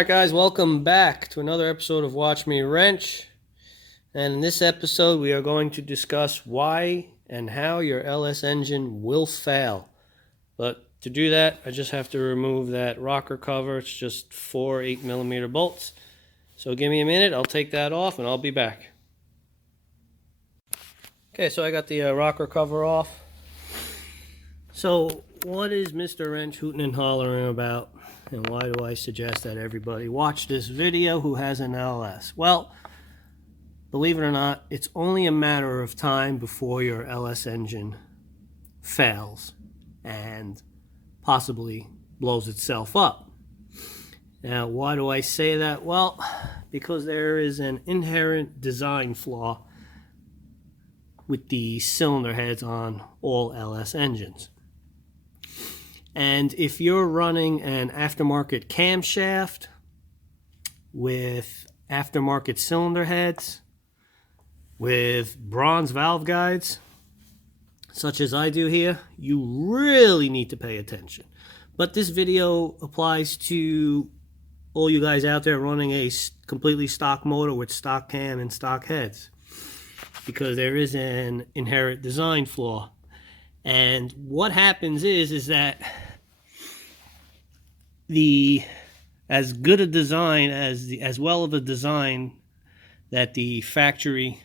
Alright guys, welcome back to another episode of Watch Me Wrench. And in this episode we are going to discuss why and how your LS engine will fail. But to do that, I just have to remove that rocker cover. It's just 4 8mm bolts. So give me a minute, I'll take that off and I'll be back. Okay, so I got the rocker cover off. So what is Mr. Wrench hooting and hollering about? And why do I suggest that everybody watch this video who has an LS? Well, believe it or not, it's only a matter of time before your LS engine fails and possibly blows itself up. Now, why do I say that? Well, because there is an inherent design flaw with the cylinder heads on all LS engines. And if you're running an aftermarket camshaft with aftermarket cylinder heads, with bronze valve guides, such as I do here, you really need to pay attention. But this video applies to all you guys out there running a completely stock motor with stock cam and stock heads, because there is an inherent design flaw. And what happens is that as good a design as well of a design that the factory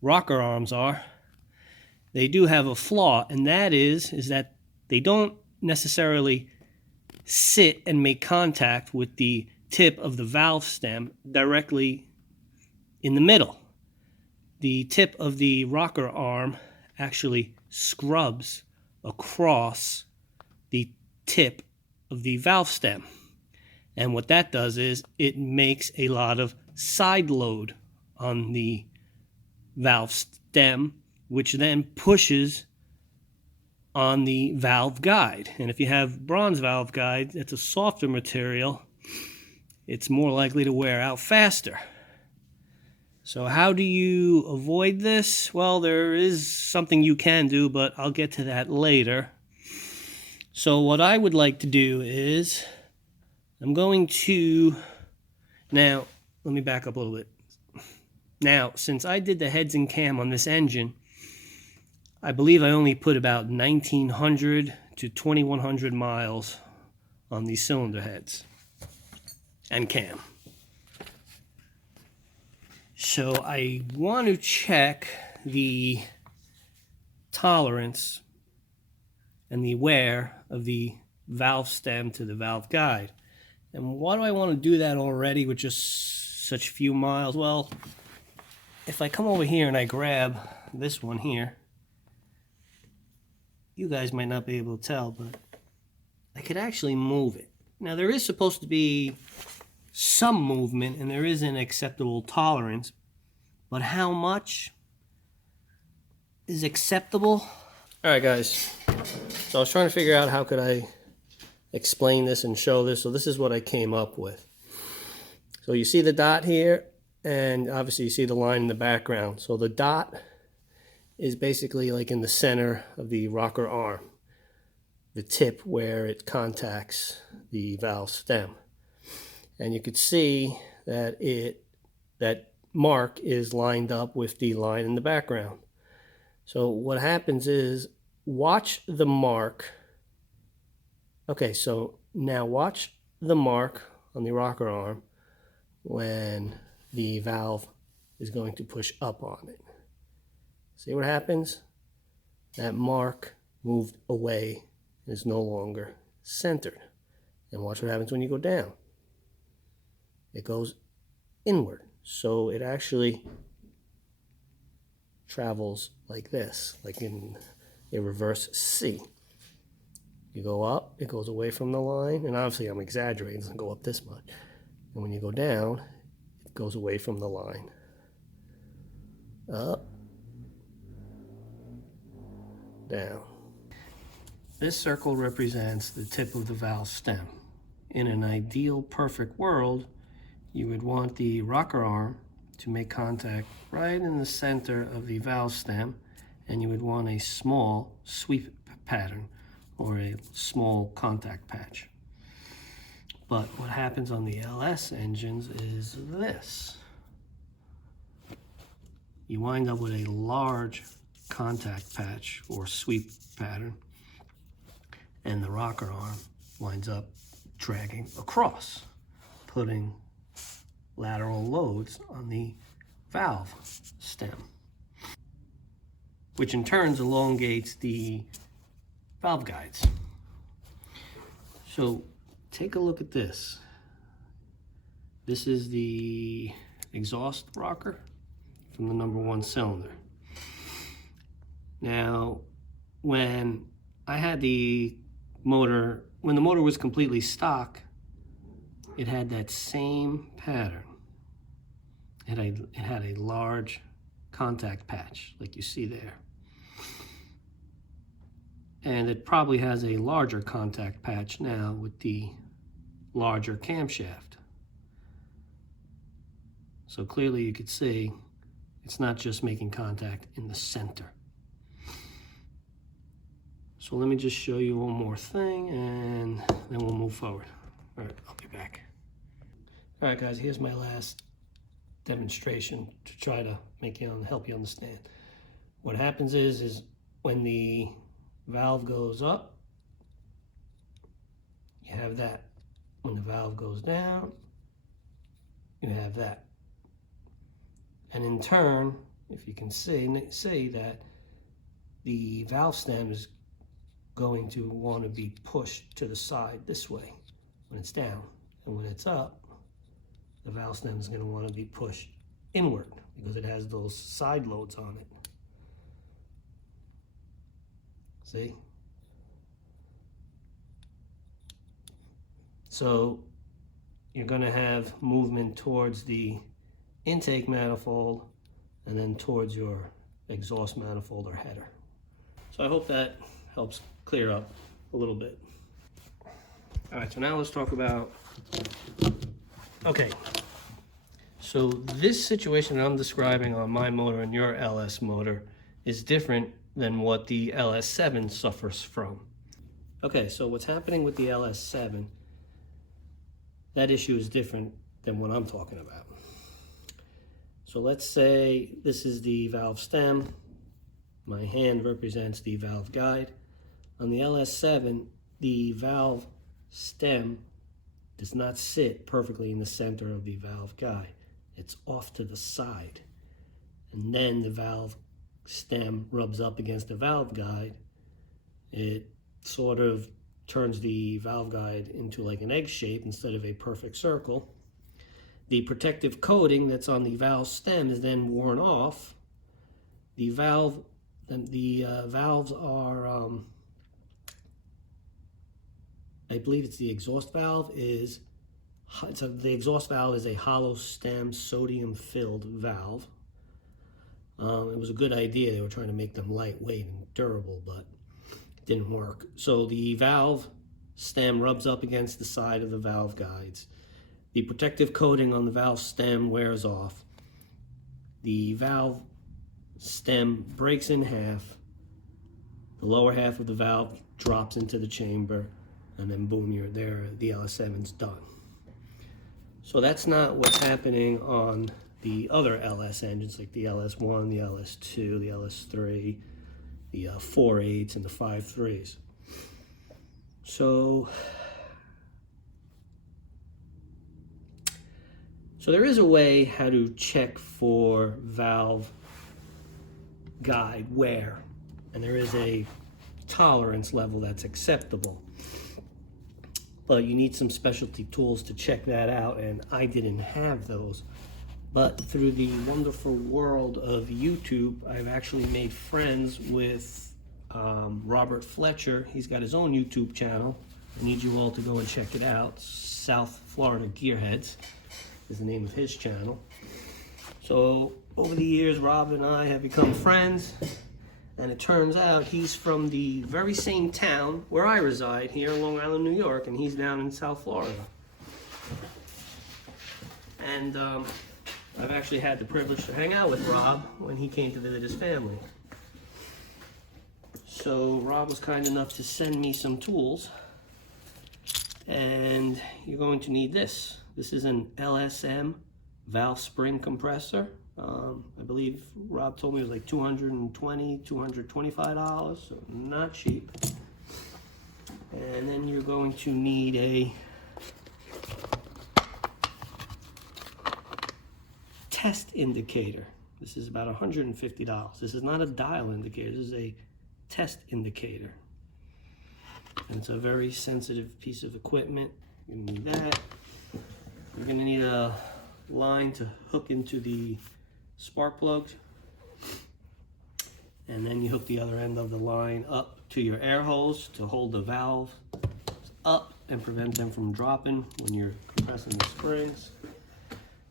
rocker arms are, they do have a flaw, and that is that they don't necessarily sit and make contact with the tip of the valve stem directly in the middle. The tip of the rocker arm actually scrubs across the tip of the valve stem. And what that does is it makes a lot of side load on the valve stem, which then pushes on the valve guide. And if you have bronze valve guide, it's a softer material, it's more likely to wear out faster. So how do you avoid this? Well, there is something you can do, but I'll get to that later. So what I would like to do is, now, let me back up a little bit. Now, since I did the heads and cam on this engine, I believe I only put about 1,900 to 2,100 miles on these cylinder heads and cam. So I want to check the tolerance and the wear of the valve stem to the valve guide. And why do I want to do that already with just such few miles? Well, if I come over here and I grab this one here, you guys might not be able to tell, but I could actually move it. Now, there is supposed to be some movement, and there is an acceptable tolerance, but how much is acceptable? Alright guys, so I was trying to figure out how could I explain this and show this, so this is what I came up with. So you see the dot here, and obviously you see the line in the background. So the dot is basically like in the center of the rocker arm, the tip where it contacts the valve stem. And you could see that that mark is lined up with the line in the background. So what happens is, watch the mark. Okay, so now watch the mark on the rocker arm when the valve is going to push up on it. See what happens? That mark moved away and is no longer centered. And watch what happens when you go down. It goes inward. So it actually travels like this, like in a reverse C. You go up, it goes away from the line, and obviously I'm exaggerating, it doesn't go up this much. And when you go down, it goes away from the line. Up, down. This circle represents the tip of the valve stem. In an ideal, perfect world, you would want the rocker arm to make contact right in the center of the valve stem, and you would want a small sweep pattern or a small contact patch. But what happens on the LS engines is this. You wind up with a large contact patch or sweep pattern, and the rocker arm winds up dragging across, putting lateral loads on the valve stem, which in turn elongates the valve guides. So take a look at this. This is the exhaust rocker from the #1 cylinder. Now, when I had the motor, when the motor was completely stock, it had that same pattern. It had a large contact patch, like you see there. And it probably has a larger contact patch now with the larger camshaft. So clearly you could see it's not just making contact in the center. So let me just show you one more thing and then we'll move forward. All right, I'll be back. All right, guys, here's my last demonstration to try to help you understand. What happens is when the valve goes up, you have that. When the valve goes down, you have that. And in turn, if you can see that the valve stem is going to want to be pushed to the side this way when it's down. And when it's up, the valve stem is going to want to be pushed inward because it has those side loads on it. See? So you're going to have movement towards the intake manifold and then towards your exhaust manifold or header. So I hope that helps clear up a little bit. All right, so now let's talk about, okay, so this situation that I'm describing on my motor and your LS motor is different than what the LS7 suffers from. Okay, so what's happening with the LS7, that issue is different than what I'm talking about. So let's say this is the valve stem. My hand represents the valve guide. On the LS7, the valve stem does not sit perfectly in the center of the valve guide. It's off to the side. And then the valve stem rubs up against the valve guide. It sort of turns the valve guide into like an egg shape instead of a perfect circle. The protective coating that's on the valve stem is then worn off. The valves are, I believe it's the exhaust valve the exhaust valve is a hollow stem sodium-filled valve. It was a good idea. They were trying to make them lightweight and durable, but it didn't work. So the valve stem rubs up against the side of the valve guides. The protective coating on the valve stem wears off. The valve stem breaks in half. The lower half of the valve drops into the chamber, and then boom, you're there. The LS7's done. So that's not what's happening on the other LS engines, like the LS1, the LS2, the LS3, the 4.8s, and the 5.3s. So there is a way how to check for valve guide wear, and there is a tolerance level that's acceptable. But you need some specialty tools to check that out, and I didn't have those. But through the wonderful world of YouTube, I've actually made friends with Robert Fletcher. He's got his own YouTube channel. I need you all to go and check it out. South Florida Gearheads is the name of his channel. So over the years, Rob and I have become friends. And it turns out he's from the very same town where I reside here in Long Island, New York, and he's down in South Florida. And I've actually had the privilege to hang out with Rob when he came to visit his family. So Rob was kind enough to send me some tools And you're going to need this. This is an LSM valve spring compressor. I believe Rob told me it was like $220, $225, so not cheap. And then you're going to need a test indicator. This is about $150. This is not a dial indicator, this is a test indicator. And it's a very sensitive piece of equipment. You're gonna need that. You're gonna need a line to hook into the spark plugs. And then you hook the other end of the line up to your air hose to hold the valve up and prevent them from dropping when you're compressing the springs.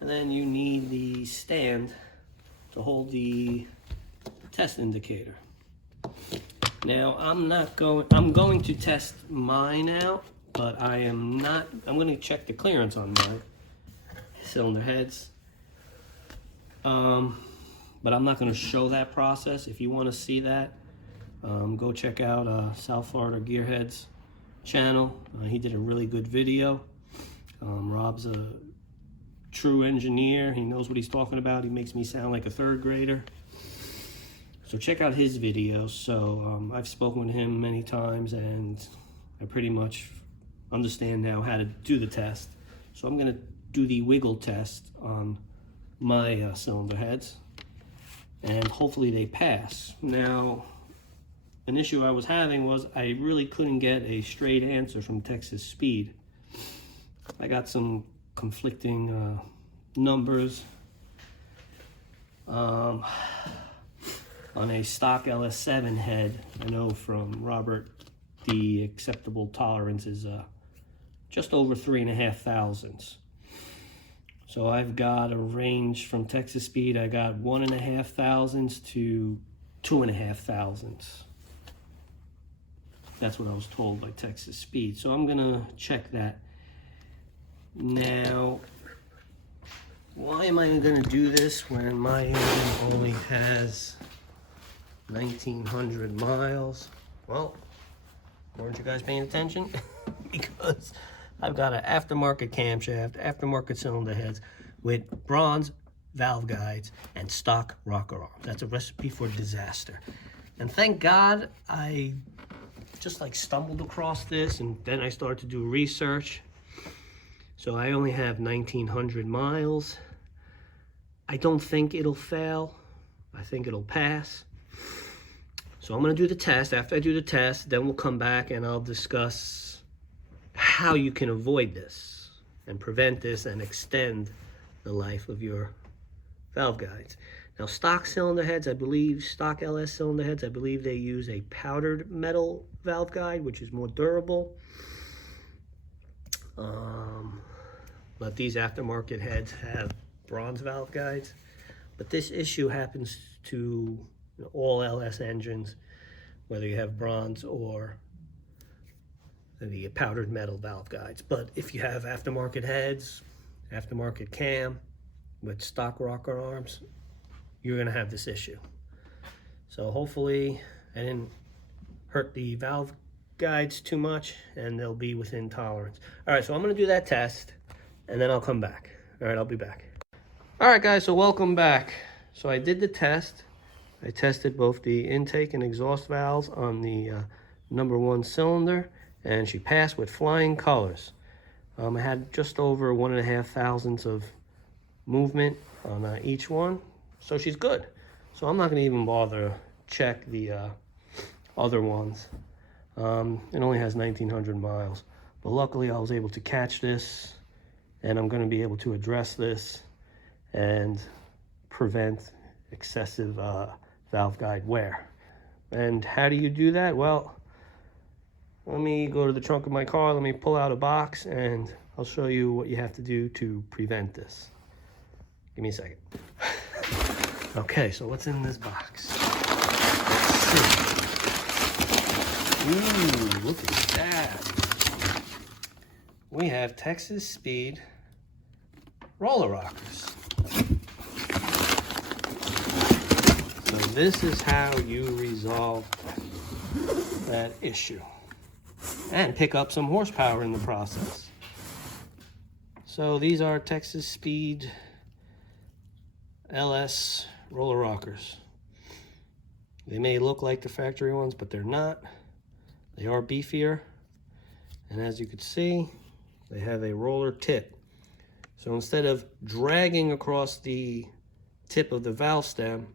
And then you need the stand to hold the test indicator. Now I'm going to test mine out, but I'm going to check the clearance on my cylinder heads. But I'm not going to show that process. If you want to see that, go check out South Florida Gearhead's channel. He did a really good video. Rob's a true engineer. He knows what he's talking about. He makes me sound like a third grader. So check out his videos. So I've spoken with him many times and I pretty much understand now how to do the test. So I'm going to do the wiggle test on my cylinder heads and hopefully they pass. Now, an issue I was having was I really couldn't get a straight answer from Texas Speed. I got some conflicting numbers. On a stock LS7 head, I know from Robert the acceptable tolerance is just over 3,500. So I've got a range from Texas Speed. I got 1,500 to 2,500. That's what I was told by Texas Speed. So I'm gonna check that. Now, why am I gonna do this when my engine only has 1,900 miles? Well, weren't you guys paying attention? Because I've got an aftermarket camshaft, aftermarket cylinder heads with bronze valve guides and stock rocker arms. That's a recipe for disaster. And thank God I just like stumbled across this and then I started to do research. So I only have 1,900 miles. I don't think it'll fail. I think it'll pass. So I'm gonna do the test. After I do the test, then we'll come back and I'll discuss how you can avoid this and prevent this and extend the life of your valve guides. Now, stock cylinder heads, I believe, stock LS cylinder heads, I believe they use a powdered metal valve guide, which is more durable. But these aftermarket heads have bronze valve guides. But this issue happens to all LS engines, whether you have bronze or the powdered metal valve guides. But if you have aftermarket heads, aftermarket cam with stock rocker arms, you're gonna have this issue. So hopefully I didn't hurt the valve guides too much and they'll be within tolerance. All right, so I'm gonna do that test and then I'll come back. All right, I'll be back. All right, guys, so welcome back. So I did the test. I tested both the intake and exhaust valves on the #1 cylinder, and she passed with flying colors. I had just over 1,500 of movement on each one, so she's good. So I'm not going to even bother check the other ones. It only has 1,900 miles, but luckily I was able to catch this, and I'm going to be able to address this and prevent excessive valve guide wear. And how do you do that? Well, let me go to the trunk of my car, let me pull out a box, and I'll show you what you have to do to prevent this. Give me a second. Okay, so what's in this box? Let's see. Ooh, look at that. We have Texas Speed roller rockers. So this is how you resolve that issue. and pick up some horsepower in the process. So these are Texas Speed LS roller rockers. They may look like the factory ones, but they're not. They are beefier. And as you can see, they have a roller tip. So instead of dragging across the tip of the valve stem,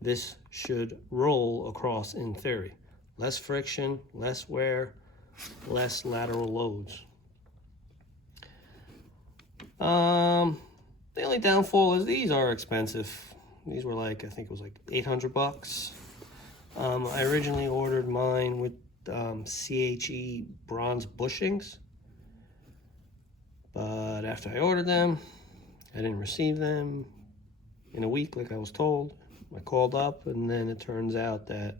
this should roll across in theory. Less friction, less wear, less lateral loads. The only downfall is these are expensive. These were like, I think it was like 800 bucks. I originally ordered mine with CHE bronze bushings, but after I ordered them, I didn't receive them in a week like I was told. I called up, and then it turns out that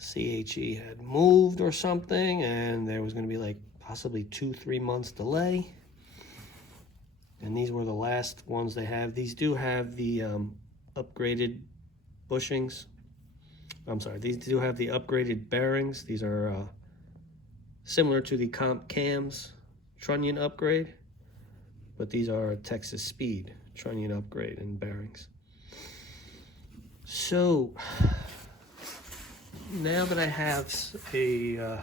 CHE had moved or something, and there was going to be like possibly 2-3 months delay. And these were the last ones they have. These do have the upgraded bushings. I'm sorry, these do have the upgraded bearings. These are similar to the Comp Cams trunnion upgrade, but these are Texas Speed trunnion upgrade and bearings. So now that I have a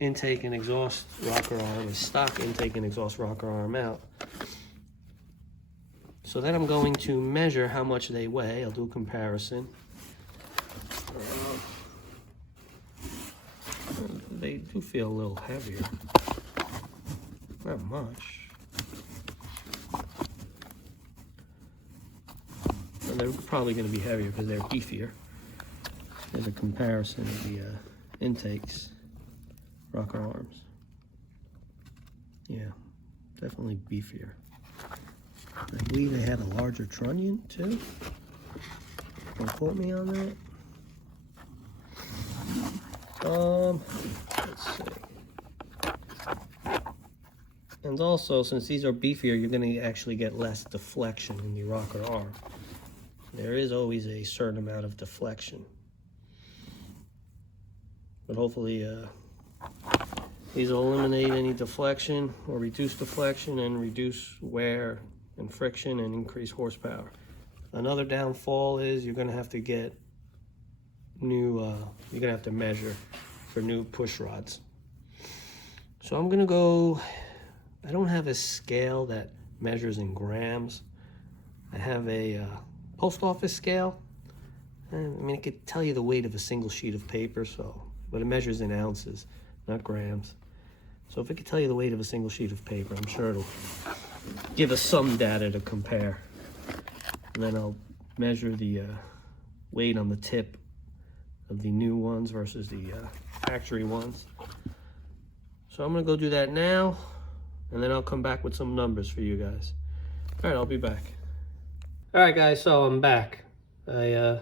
intake and exhaust rocker arm, a stock intake and exhaust rocker arm out, so then I'm going to measure how much they weigh. I'll do a comparison. They do feel a little heavier. Not much. And they're probably going to be heavier because they're beefier. There's a comparison of the intakes, rocker arms. Yeah, definitely beefier. I believe they had a larger trunnion too. Don't quote me on that. Let's see. And also, since these are beefier, you're going to actually get less deflection in the rocker arm. There is always a certain amount of deflection, but hopefully these will eliminate any deflection or reduce deflection and reduce wear and friction and increase horsepower. Another downfall is you're going to have to get new, you're going to have to measure for new push rods. So I'm going to go, I don't have a scale that measures in grams. I have a post office scale. I mean, it could tell you the weight of a single sheet of paper, so, but it measures in ounces, not grams. So if it could tell you the weight of a single sheet of paper, I'm sure it'll give us some data to compare. And then I'll measure the weight on the tip of the new ones versus the factory ones. So I'm gonna go do that now, and then I'll come back with some numbers for you guys. All right, I'll be back. All right, guys, so I'm back. I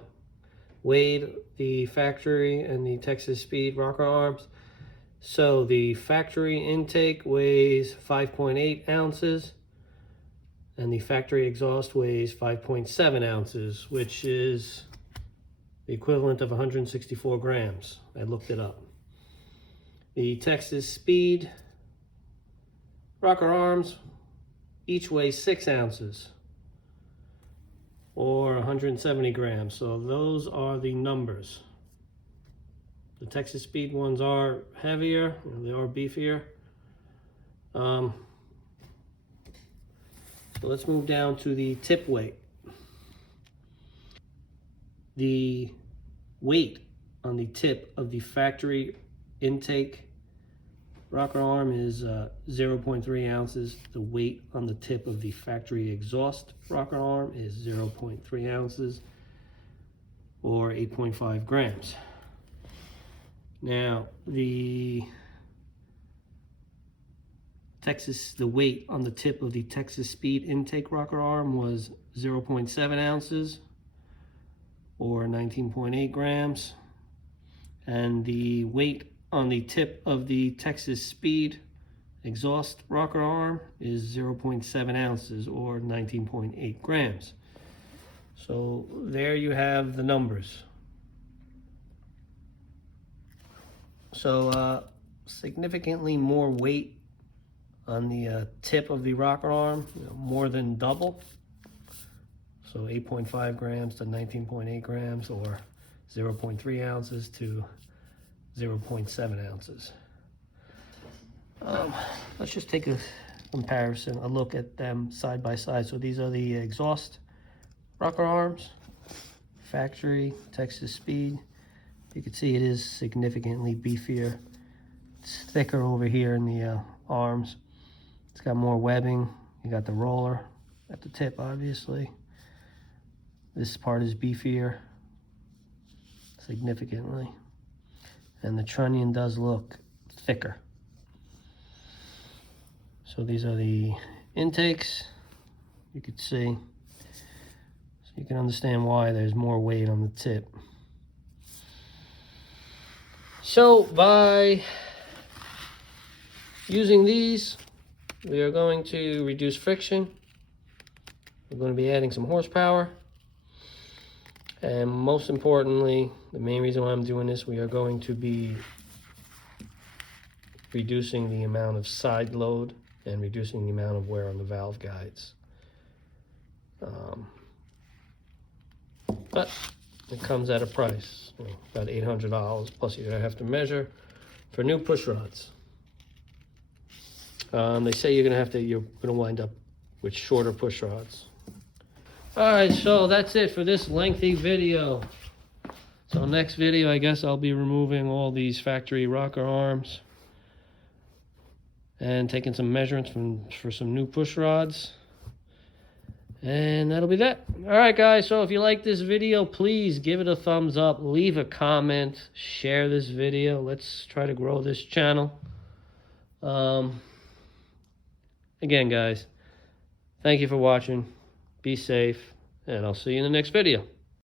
weighed the factory and the Texas Speed rocker arms. So the factory intake weighs 5.8 ounces, and the factory exhaust weighs 5.7 ounces, which is the equivalent of 164 grams. I looked it up. The Texas Speed rocker arms each weigh 6 ounces or 170 grams. So those are the numbers. The Texas Speed ones are heavier, they are beefier. So let's move down to the tip weight. The weight on the tip of the factory intake rocker arm is 0.3 ounces. The weight on the tip of the factory exhaust rocker arm is 0.3 ounces or 8.5 grams. Now, the weight on the tip of the Texas Speed intake rocker arm was 0.7 ounces or 19.8 grams. And the weight on the tip of the Texas Speed exhaust rocker arm is 0.7 ounces or 19.8 grams. So there you have the numbers. So significantly more weight on the tip of the rocker arm, more than double. So 8.5 grams to 19.8 grams, or 0.3 ounces to 0.7 ounces. Let's just take a comparison, a look at them side by side. So these are the exhaust rocker arms, factory Texas Speed. You can see it is significantly beefier. It's thicker over here in the arms. It's got more webbing. You got the roller at the tip, obviously. This part is beefier significantly, and the trunnion does look thicker. So these are the intakes. You can see, so you can understand why there's more weight on the tip. So by using these, we are going to reduce friction. We're going to be adding some horsepower. And most importantly, the main reason why I'm doing this, we are going to be reducing the amount of side load and reducing the amount of wear on the valve guides. But it comes at a price, about $800, plus you're gonna have to measure for new push rods. They say you're gonna wind up with shorter push rods. All right, so that's it for this lengthy video. So next video, I guess I'll be removing all these factory rocker arms and taking some measurements for some new push rods. And that'll be that. All right, guys, so if you like this video, please give it a thumbs up, leave a comment, share this video. Let's try to grow this channel. Again, guys, thank you for watching. Be safe, and I'll see you in the next video.